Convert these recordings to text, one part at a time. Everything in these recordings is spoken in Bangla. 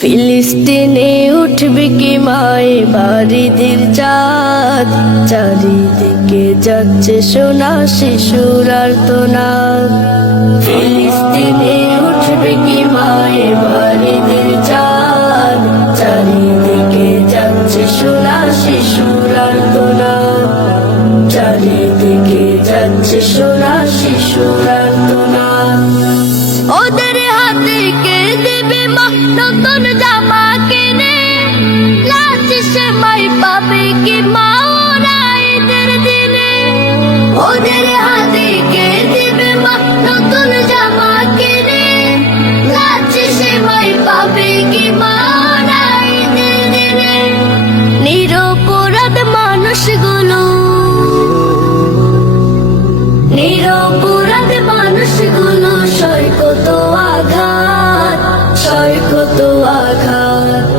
ফিলিস্তিনে উঠবে কি মায়ে বাড়িদের চাঁদ, চারিদিকে যাচ্ছে সোনা শিশুর আর্তনাদ। ফিলিস্তিনে উঠবে কি মায়ে বাড়িদের চাঁদ, চারিদিকে যাচ্ছে সোনা শিশুর আর্তনাদ, চারিদিকে যাচ্ছে সোনা শিশুর আর্তনাদ। ওদের হাতে কে দেবে মা নতুন জামা কিনে, লাজ সে মাই পাবে কি মা ওরা ঈদের দিনে। ওদের হাতে কে দেবে মা নতুন জামা কিনে, লাজ সে মাই পাবে কি মা ওরা ঈদের দিনে। নিরপরাধ মানুষগুলো, নিরপরাধ মানুষগুলো সয় কত আঘাত, সয় কত আঘাত।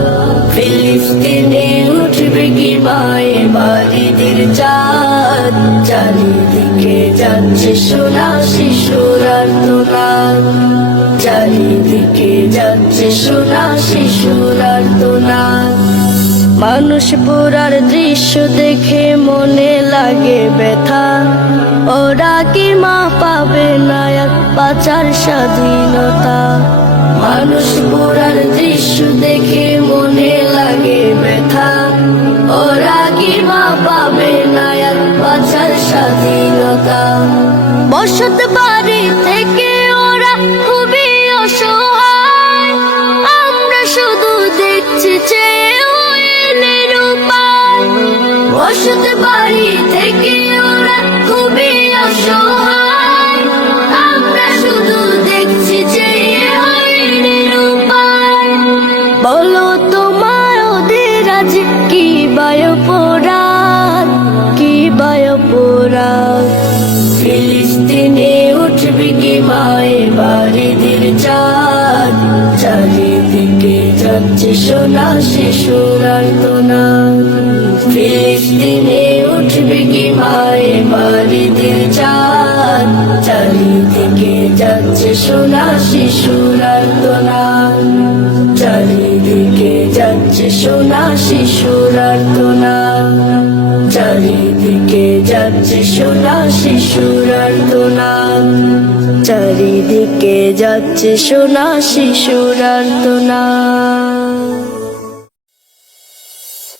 ফিলিস্তিনে উঠবে কি মায়ে বাড়িদের চাঁদ, চারিদিকে যাচ্ছে সোনা শিশুর আর্তনাদ, চারিদিকে যাচ্ছে সোনা শিশুর আর্তনাদ। মানুষ পোড়ার দৃশ্য দেখে মনে লাগে ব্যথা, ওরা কি মা পাবে না এক বাঁচার স্বাধীনতা। মানুষ পোড়ার দৃশ্য দেখে মনে লাগে ব্যথা, ওরা কি মা পাবে না এক বাঁচার স্বাধীনতা। বসত বাড়ি থেকে ওরা খুবই অসহায়, আমরা শুধু দেখছি চেয়ে বসত বাড়ি থেকে ওরা খুবই অসহায়, আমরা শুধু দেখছি যে নিরুপায়। বলো তোমার ওদের আজ কি বায়ুপরাধ, কি বায়ুপরাধ। ফিলিস্তিনে উঠবে কি মায়ে বাড়িদের চাঁদ, চারিদিকে যাচ্ছে সোনা শিশুর আর্তনাদ। ফিলিস্তিনে উঠবে কি মায়ে বাড়িদের চাঁদ, চারিদিকে যাচ্ছে সোনা শিশুর আর্তনাদ, চারিদিকে যাচ্ছে সোনা শিশুর আর্তনাদ, চারিদিকে যাচ্ছে সোনা শিশুর আর্তনাদ, চারিদিকে যাচ্ছে সোনা শিশুর আর্তনাদ।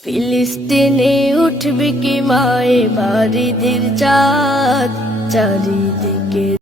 ফিলিস্তিনে উঠবে কি মায়ে বাড়িদের চাঁদ, চারিদিকে